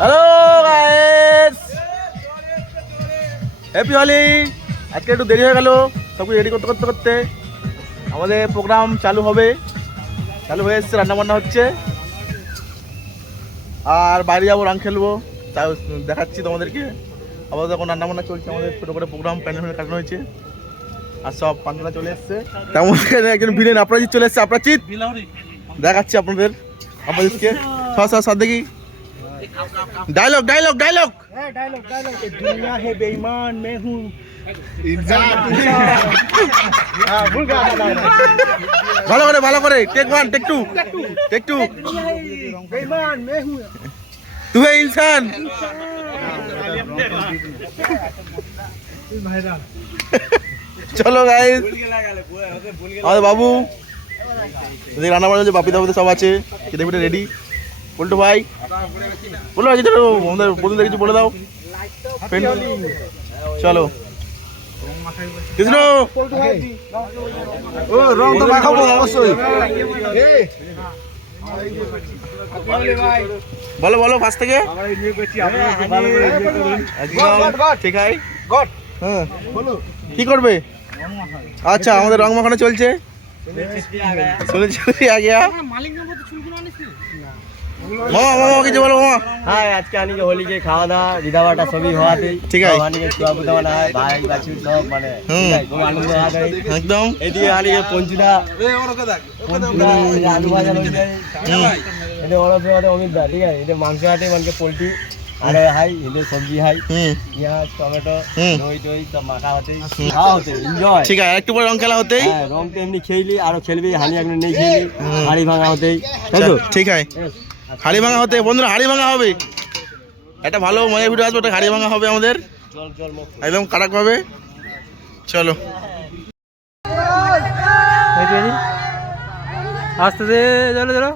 Hello guys, happy Holi. আজকে একটু দেরি হয়ে গেল সব কিছু রেডি করতে করতে করতে। আমাদের প্রোগ্রাম চালু হয়ে এসছে, রান্নাবান্না হচ্ছে, আর বাইরে যাবো, রং খেলবো, তাই দেখাচ্ছি তোমাদেরকে। আপাতত এখন রান্নাবান্না চলছে, আমাদের ছোটো করে প্রোগ্রাম প্যান্ডেল কাটানো হয়েছে, আর সব পান্ডারা চলে এসছে। তার মধ্যে একজন ভিলেন আপরাজিৎ চলে এসছে। আপরাজিৎ দেখাচ্ছি আপনাদেরকে সব দেখি। डायलॉग डायलॉग डायलॉग दुनिया है बेईमान मैं हूँ ভালো করে টেক 1 টেক 2 बेईमान मैं हूँ तू है इंसान। চলো গাইস, আমাদের বাবু এদিকে রান্না বান্না হচ্ছে, বাপি দাবুতে সব আছে, কেটে পিটে রেডি। পল্টু ভাই বলো কিছু, আমাদের বন্ধুদের কিছু বলে দাও। চলো কৃষ্ণ, ও রং তো মাখাবো অবশ্যই। বলো ফার্স্ট থেকে ঠিক আছে। হ্যাঁ কি করবে? আচ্ছা, আমাদের রং মাখানো চলছে। মামা কিছু বলো মামা। হ্যাঁ, আজকে আনিকে হোলি के খাওয়া দাওয়া বিধা বাটা সবই হওয়াতেই ঠিক আছে। আনিকে চুয়া বুদা বানা হয়, ভাই বাছু সব মানে খুব আনন্দ হওয়া একদম। এদিকে আনিকে পঞ্চুদা আলু ভাজা লই যায়, এটা ওরফে ওদের অমিত দা, ঠিক আছে। এটা মাংস হাতে মানে পোলট্রি আর হাই এদের সবজি হাই, পেঁয়াজ টমেটো দই টই সব মাখা হতেই খাওয়া হতে এনজয়। ঠিক আছে, একটু পরে রং খেলা হতেই। হ্যাঁ, রং তো এমনি খেলবি, আরো খেলবি, হানি এখন নেই খেলবি, হাড়ি ভাঙা হতেই, তাই তো? ঠিক আছে, হাড়ি ভাঙা হতে বন্ধুরা, হাড়ি ভাঙা হবে। একটা ভালো মজার ভিডিও আসবে, ওটা হাড়ি ভাঙা হবে আমাদের একদম কাটাক ভাবে। চলো আস্তে চলো